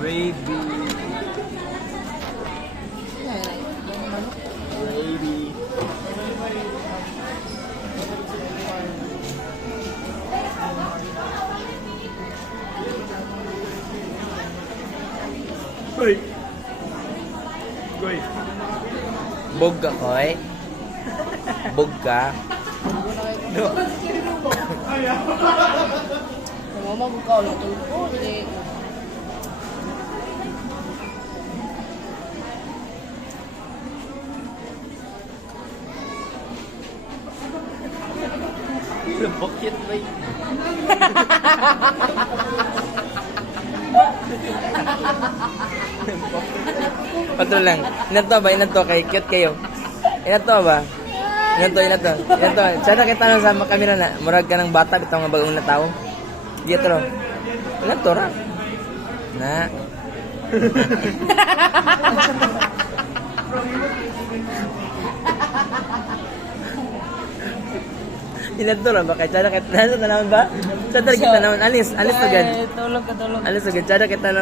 Gravy. Gravy. Hoy. Hoy. Bog ka, koy. Bog ka. Mama buka ulit tulpo, hindi. Bakit ba yun? Pato lang. Inato ba? Inato kay cute kayo. Inato ba? Inato. Sana kita na sa kamera na murag ka ng bata bitaw nga bagong na tao. Dito ro. Inato ra. Na. Inato ra ba kay sana kita na naman ba? Sana kita naman alis agad. Tulog ka, tulog. Alis agad sana kita naman.